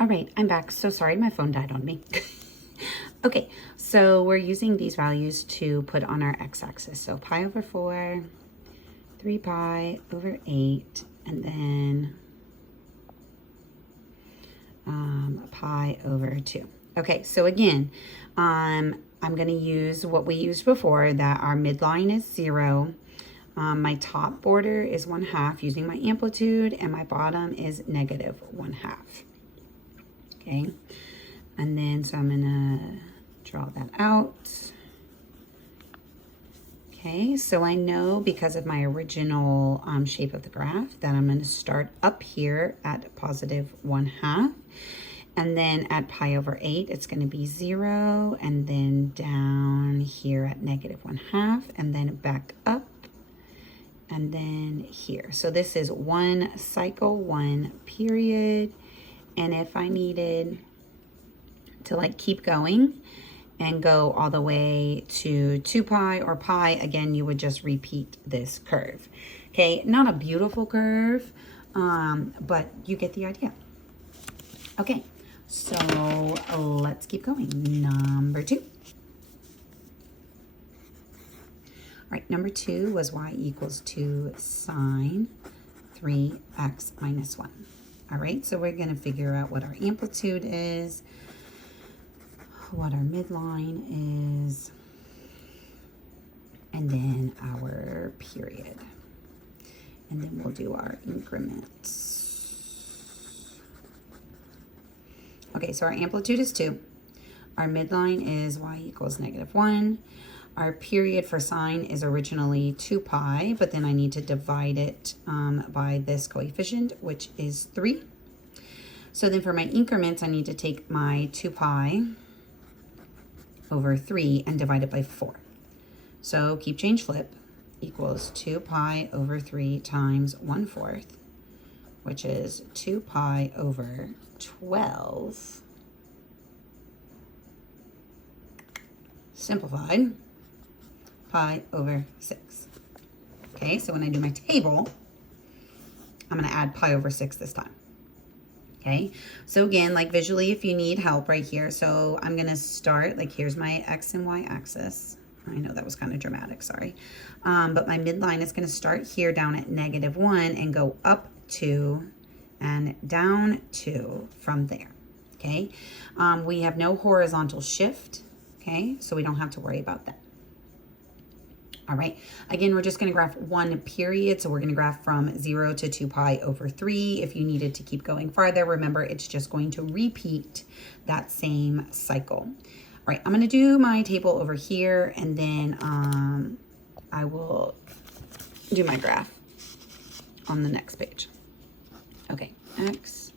All right, I'm back. So sorry, my phone died on me. Okay, so we're using these values to put on our x-axis. So pi over 4, 3 pi over 8, and then pi over 2. Okay, so again, I'm going to use what we used before, that our midline is 0. My top border is 1/2 using my amplitude, and my bottom is negative 1/2. Okay, and then so I'm going to draw that out. Okay, so I know because of my original shape of the graph that I'm going to start up here at positive 1/2. And then at pi over 8, it's going to be 0. And then down here at negative 1/2. And then back up. And then here. So this is one cycle, one period. And if I needed to like keep going and go all the way to 2 pi or pi, again, you would just repeat this curve. Okay, not a beautiful curve, but you get the idea. Okay, so let's keep going. Number 2. All right, number 2 was y equals 2 sine 3x minus 1. All right, so we're going to figure out what our amplitude is, what our midline is, and then our period. And then we'll do our increments. Okay, so our amplitude is 2. Our midline is y equals negative 1. Our period for sine is originally 2 pi, but then I need to divide it by this coefficient, which is 3. So then for my increments, I need to take my 2 pi over 3 and divide it by 4. So keep change flip equals 2 pi over 3 times 1/4, which is 2 pi over 12. Simplified, pi over 6. Okay, so when I do my table, I'm going to add pi over 6 this time. Okay, so again, like visually, if you need help right here, so I'm going to start, like here's my x and y axis. I know that was kind of dramatic, sorry. But my midline is going to start here down at negative 1 and go up 2 and down 2 from there. Okay, we have no horizontal shift. Okay, so we don't have to worry about that. All right, again, we're just going to graph one period. So we're going to graph from 0 to 2 pi over 3. If you needed to keep going farther, remember, it's just going to repeat that same cycle. All right, I'm going to do my table over here, and then I will do my graph on the next page. Okay, X,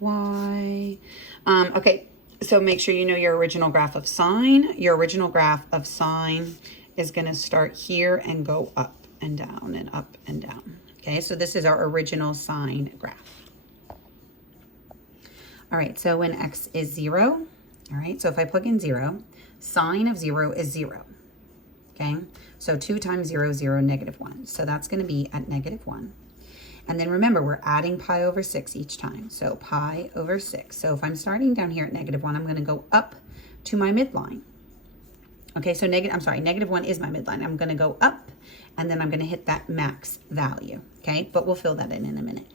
Y. Okay, so make sure you know your original graph of sine. Your original graph of sine is going to start here and go up and down and up and down. Okay, so this is our original sine graph. All right, so when x is 0, all right, so if I plug in 0, sine of 0 is 0. Okay, so 2 times 0 is 0, negative 1. So that's going to be at negative 1. And then remember, we're adding pi over 6 each time. So pi over 6. So if I'm starting down here at negative 1, I'm going to go up to my midline. Okay, so negative 1 is my midline. I'm going to go up, and then I'm going to hit that max value. Okay, but we'll fill that in a minute.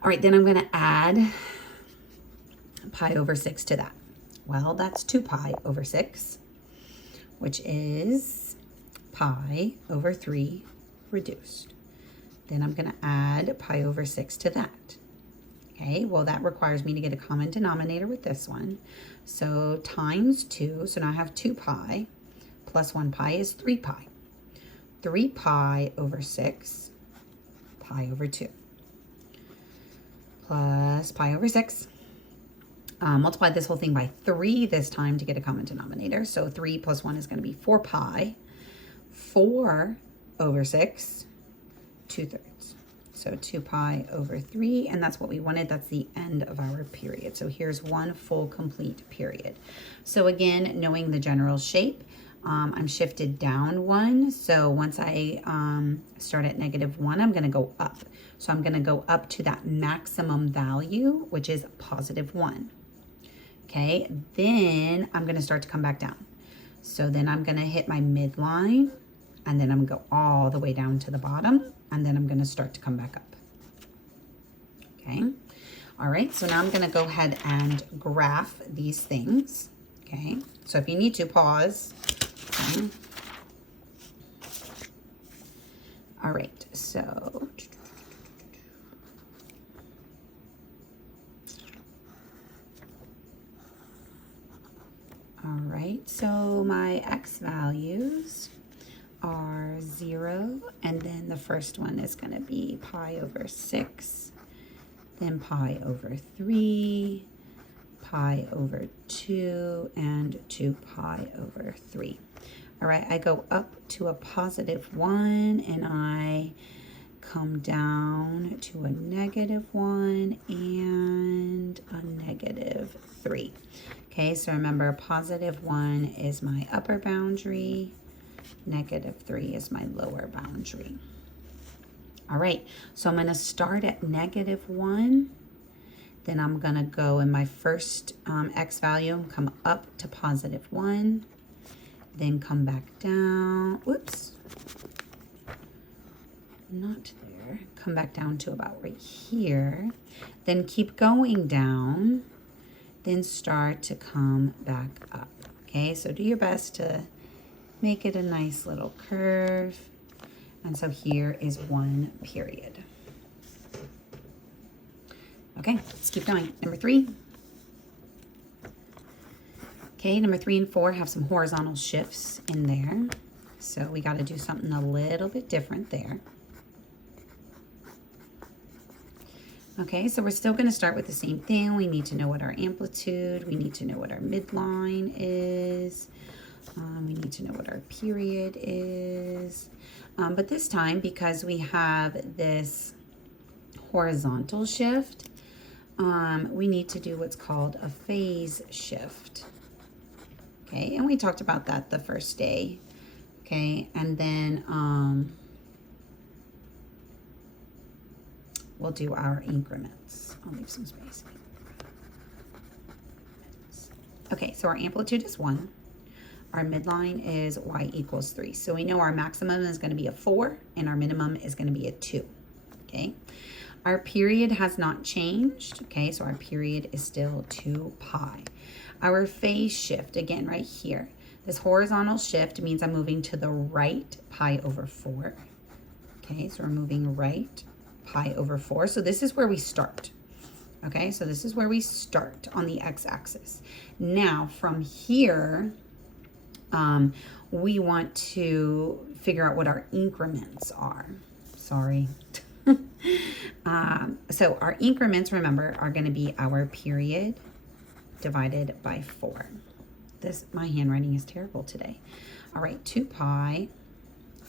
All right, then I'm going to add pi over 6 to that. Well, that's 2 pi over 6, which is pi over 3 reduced. Then I'm going to add pi over 6 to that. Okay, well, that requires me to get a common denominator with this one. So times 2, so now I have 2 pi, plus 1 pi is 3 pi. 3 pi over 6, pi over 2, plus pi over 6. Multiply this whole thing by 3 this time to get a common denominator. So 3 plus 1 is going to be 4 pi. 4 over 6, 2/3. So 2 pi over 3, and that's what we wanted. That's the end of our period. So here's one full complete period. So again, knowing the general shape, I'm shifted down 1. So once I start at -1, I'm going to go up. So I'm going to go up to that maximum value, which is +1. Okay, then I'm going to start to come back down. So then I'm going to hit my midline, and then I'm going to go all the way down to the bottom, and then I'm going to start to come back up. Okay, all right, so now I'm going to go ahead and graph these things. Okay, so if you need to, pause. Okay. All right, so all right, so my X values are 0, and then the first one is going to be pi over 6, then pi over 3, pi over 2, and 2 pi over 3. All right, I go up to a +1, and I come down to a -1 and a -3. Okay, so remember, +1 is my upper boundary, -3 is my lower boundary. All right, so I'm going to start at -1. Then I'm going to go in my first X value, come up to +1, then come back down. Whoops. Not there. Come back down to about right here. Then keep going down. Then start to come back up. Okay, so do your best to make it a nice little curve. And so here is 1 period. Okay, let's keep going. Number 3. Okay, number 3 and 4 have some horizontal shifts in there. So we got to do something a little bit different there. Okay, so we're still going to start with the same thing. We need to know what our amplitude, we need to know what our midline is, we need to know what our period is. But this time, because we have this horizontal shift, we need to do what's called a phase shift. Okay, and we talked about that the first day. Okay, and then we'll do our increments. I'll leave some space. Okay, so our amplitude is 1. Our midline is y equals 3. So we know our maximum is going to be a 4 and our minimum is going to be a 2. Okay, our period has not changed. Okay, so our period is still 2 pi. Our phase shift, again, right here. This horizontal shift means I'm moving to the right pi over 4. Okay, so we're moving right pi over 4. So this is where we start. Okay, so this is where we start on the x-axis. Now from here, we want to figure out what our increments are. Sorry. So our increments, remember, are going to be our period divided by 4. My handwriting is terrible today. All right, 2 pi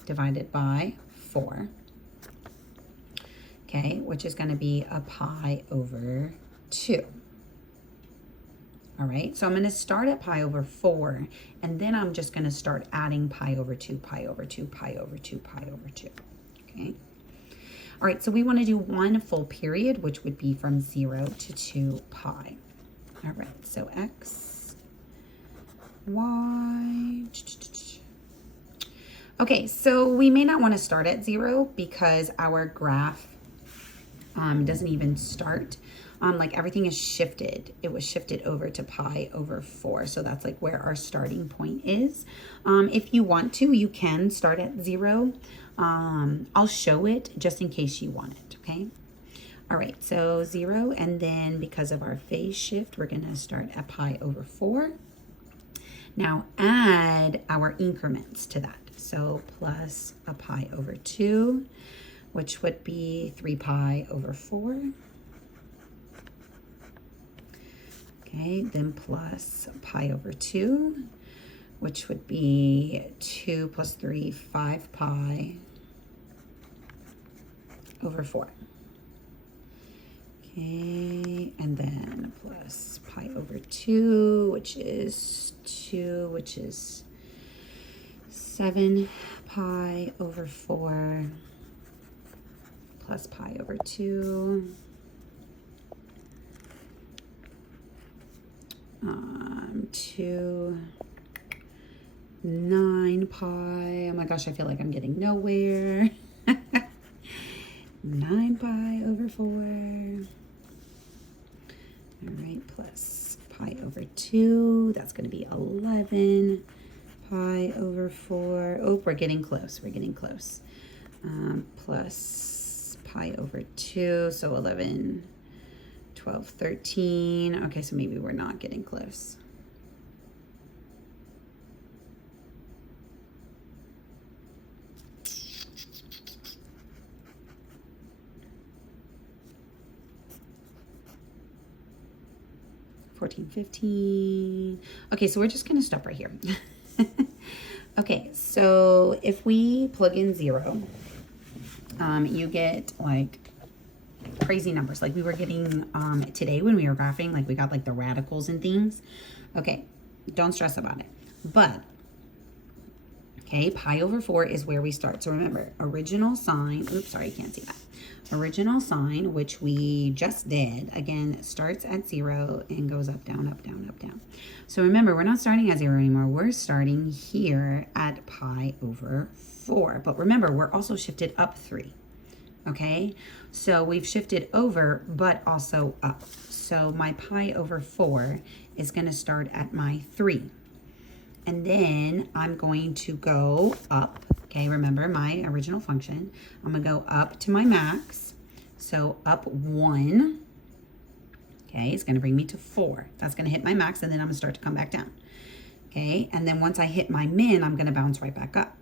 divided by 4. Okay, which is going to be a pi over 2. All right, so I'm going to start at pi over 4, and then I'm just going to start adding pi over 2, pi over 2, pi over 2, pi over 2. Okay. All right, so we want to do 1 full period, which would be from 0 to 2 pi. All right, so x, y. Okay, so we may not want to start at 0 because our graph doesn't even start. Like everything is shifted. It was shifted over to pi over 4. So that's like where our starting point is. If you want to, you can start at 0. I'll show it just in case you want it, okay? All right, so 0, and then because of our phase shift, we're gonna start at pi over 4. Now add our increments to that. So plus a pi over 2, which would be 3 pi over 4. Okay, then plus pi over 2, which would be 2 plus 3, 5 pi over 4. Okay, and then plus pi over 2, which is 2, which is 7 pi over 4 plus pi over 2. 2, 9 pi. Oh my gosh, I feel like I'm getting nowhere. 9 pi over 4. All right, plus pi over 2. That's going to be 11 pi over 4. Oh, we're getting close. We're getting close. Plus pi over 2. So 11, 12, 13. Okay, so maybe we're not getting close. $14, $15. Okay, so we're just going to stop right here. Okay, so if we plug in 0, you get like crazy numbers. Like we were getting today when we were graphing, like we got like the radicals and things. Okay, don't stress about it. But, okay, pi over 4 is where we start. So remember, original sign, oops, sorry, you can't see that. Original sign, which we just did, again, starts at 0 and goes up, down, up, down, up, down. So remember, we're not starting at 0 anymore. We're starting here at pi over 4. But remember, we're also shifted up 3. Okay? So we've shifted over, but also up. So my pi over 4 is going to start at my 3. And then I'm going to go up. Okay, remember my original function. I'm going to go up to my max. So up 1. Okay, it's going to bring me to 4. That's going to hit my max, and then I'm going to start to come back down. Okay, and then once I hit my min, I'm going to bounce right back up.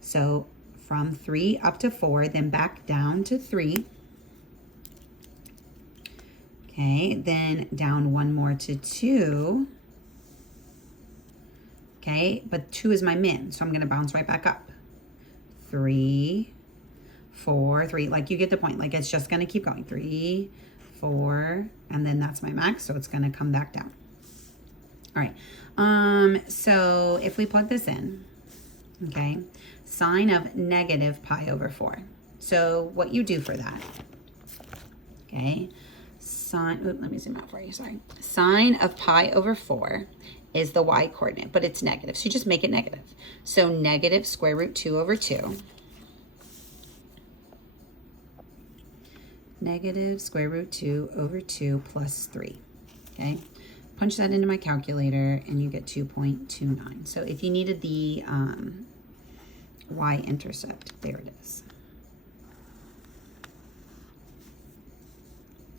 So from 3 up to 4, then back down to 3. Okay, then down 1 more to 2. Okay, but 2 is my min, so I'm going to bounce right back up. 3, 4, 3. Like, you get the point. Like, it's just going to keep going. 3, 4, and then that's my max, so it's going to come back down. All right. So if we plug this in, okay, sine of negative pi over 4. So what you do for that, okay, let me zoom out for you, sorry. Sine of pi over 4 is the y coordinate, but it's negative. So you just make it negative. So negative square root 2 over 2. Negative square root 2 over 2 plus 3. Okay. Punch that into my calculator and you get 2.29. So if you needed the y-intercept, there it is.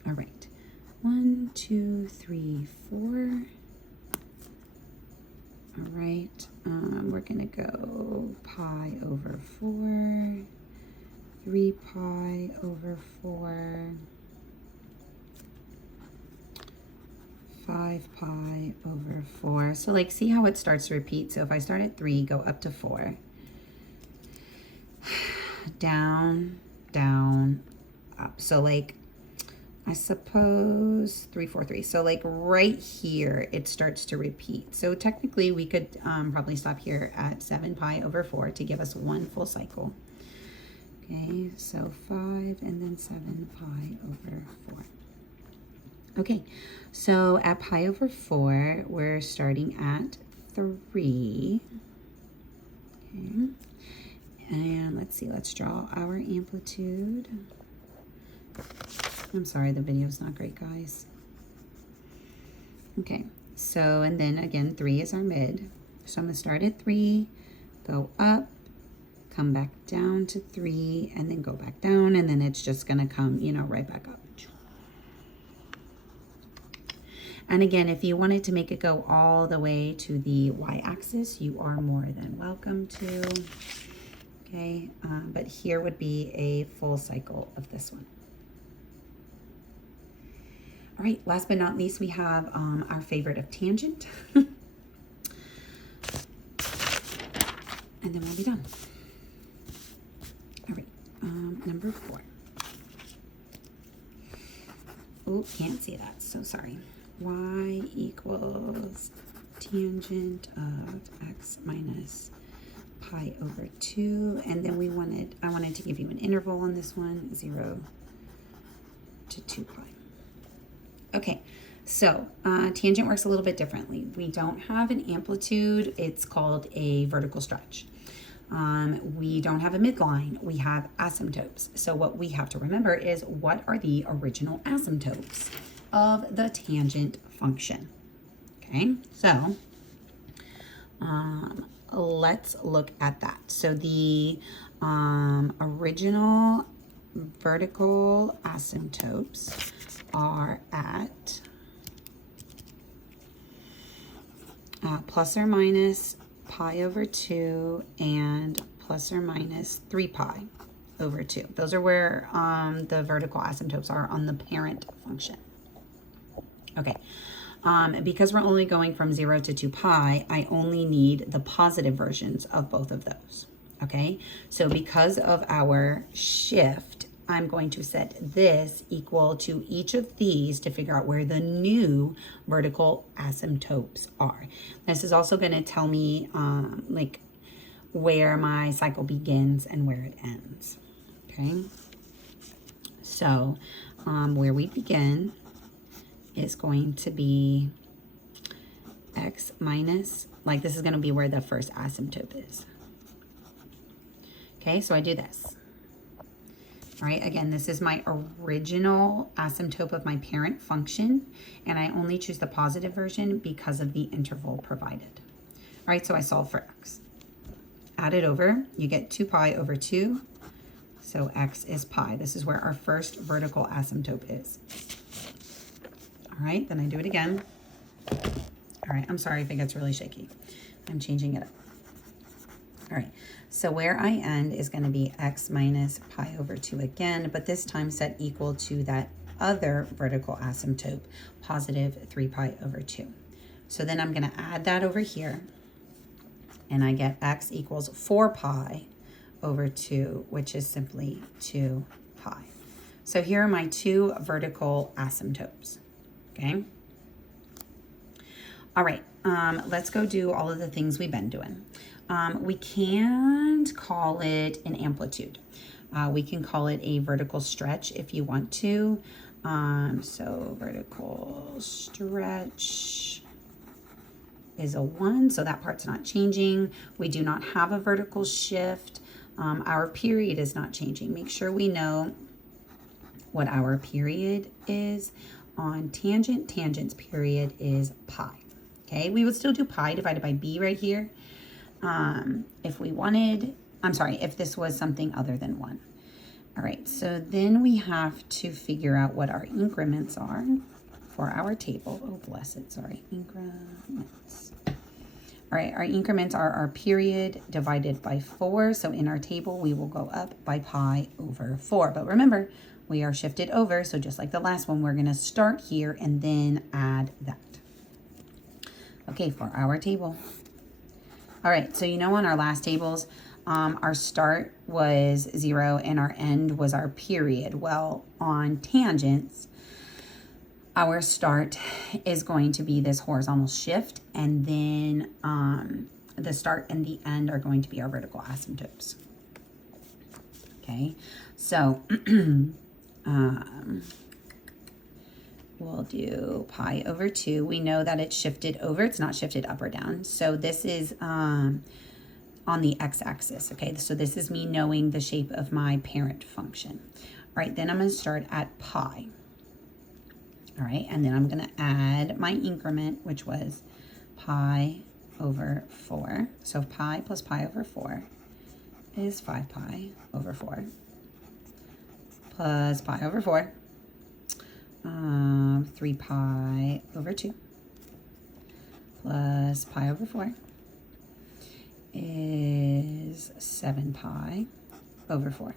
All right. 1, 2, 3, 4. All right, we're going to go pi over 4, 3 pi over 4, 5 pi over 4. So, like, see how it starts to repeat? So if I start at 3, go up to 4, down, down, up. So, like, I suppose 3, 4, 3. So like right here, it starts to repeat. So technically we could probably stop here at 7 pi over 4 to give us 1 full cycle. Okay, so 5 and then 7 pi over 4. Okay, so at pi over 4, we're starting at 3. Okay, and let's see, let's draw our amplitude. I'm sorry, the video's not great, guys. Okay, so, and then again, 3 is our mid. So I'm gonna start at 3, go up, come back down to 3, and then go back down, and then it's just gonna come, you know, right back up. And again, if you wanted to make it go all the way to the y-axis, you are more than welcome to. Okay, but here would be a full cycle of this one. All right, last but not least, we have our favorite of tangent. And then we'll be done. All right, number 4. Oh, can't see that, so sorry. Y equals tangent of x minus pi over 2, and then I wanted to give you an interval on this one, 0 to 2 pi. Okay, so tangent works a little bit differently. We don't have an amplitude. It's called a vertical stretch. We don't have a midline. We have asymptotes. So what we have to remember is, what are the original asymptotes of the tangent function? Okay, so let's look at that. So the original vertical asymptotes are at plus or minus pi over 2 and plus or minus 3 pi over 2. Those are where the vertical asymptotes are on the parent function. Okay, because we're only going from 0 to 2 pi, I only need the positive versions of both of those. Okay, so because of our shift, I'm going to set this equal to each of these to figure out where the new vertical asymptotes are. This is also going to tell me like where my cycle begins and where it ends. Okay, so where we begin is going to be x minus, like this is going to be where the first asymptote is. Okay, so I do this. All right, again, this is my original asymptote of my parent function, and I only choose the positive version because of the interval provided. All right, so I solve for x. Add it over, you get 2 pi over 2, so x is pi. This is where our first vertical asymptote is. All right, then I do it again. All right, I'm sorry if it gets really shaky. I'm changing it up. All right, so where I end is going to be x minus pi over 2 again, but this time set equal to that other vertical asymptote, positive 3 pi over 2. So then I'm going to add that over here, and I get x equals 4 pi over 2, which is simply 2 pi. So here are my two vertical asymptotes, okay? All right, let's go do all of the things we've been doing. We can't call it an amplitude. We can call it a vertical stretch if you want to. So vertical stretch is a 1, so that part's not changing. We do not have a vertical shift. Our period is not changing. Make sure we know what our period is. On tangent, tangent's period is pi. Okay, we would still do pi divided by b right here. If we wanted, if this was something other than 1. All right, so then we have to figure out what our increments are for our table. Oh, bless it, sorry, increments. All right, our increments are our period divided by 4. So in our table, we will go up by pi over 4. But remember, we are shifted over. So just like the last one, we're going to start here and then add that. Okay, for our table. All right, so on our last tables, our start was 0 and our end was our period. Well, on tangents, our start is going to be this horizontal shift, and then the start and the end are going to be our vertical asymptotes. Okay, so we'll do pi over 2. We know that it's shifted over. It's not shifted up or down. So this is on the x-axis, okay? So this is me knowing the shape of my parent function. All right, then I'm going to start at pi. All right, and then I'm going to add my increment, which was pi over 4. So pi plus pi over 4 is 5 pi over 4 plus pi over 4. 3 pi over 2 plus pi over 4 is 7 pi over 4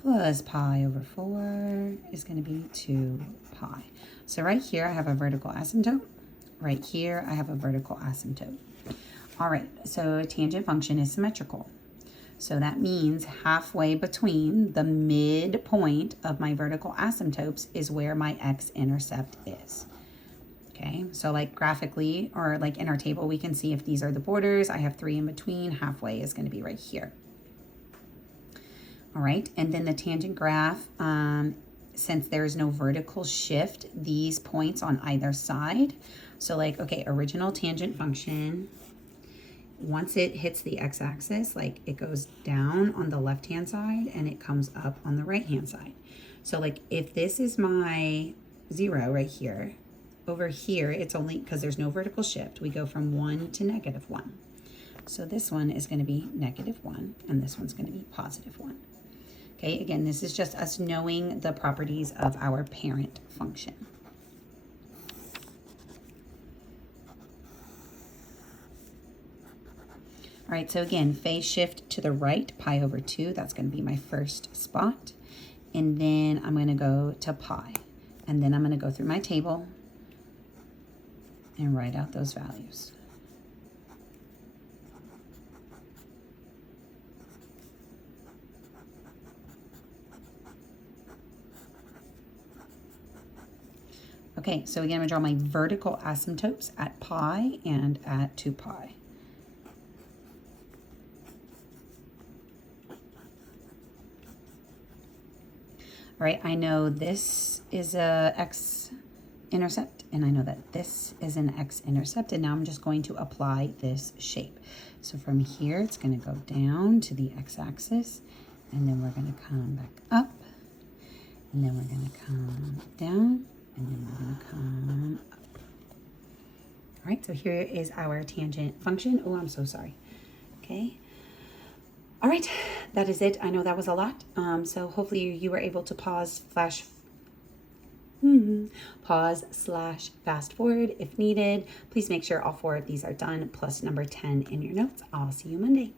plus pi over 4 is going to be 2 pi. So right here I have a vertical asymptote. Right here I have a vertical asymptote. All right, so a tangent function is symmetrical. So that means halfway between the midpoint of my vertical asymptotes is where my x-intercept is. Okay, Okay, so like graphically or like in our table, we can see if these are the borders. I have 3 in between. Halfway is going to be right here. All right, and then the tangent graph, since there is no vertical shift, these points on either side. So like, okay, original tangent function, once it hits the x-axis, like it goes down on the left-hand side and it comes up on the right-hand side. So like if this is my 0 right here, over here, it's only because there's no vertical shift. We go from 1 to -1. So this one is going to be -1 and this one's going to be +1. Okay, again, this is just us knowing the properties of our parent function. All right, so again, phase shift to the right, pi over 2, that's going to be my first spot. And then I'm going to go to pi. And then I'm going to go through my table and write out those values. Okay, so again, I'm going to draw my vertical asymptotes at pi and at 2 pi. All right, I know this is a x-intercept, and I know that this is an x-intercept, and now I'm just going to apply this shape. So from here, it's going to go down to the x-axis, and then we're going to come back up, and then we're going to come down, and then we're going to come up. All right, so here is our tangent function. Oh, I'm so sorry. Okay. All right, that is it. I know that was a lot. So hopefully you were able to pause / fast forward if needed. Please make sure all 4 of these are done, plus number 10 in your notes. I'll see you Monday.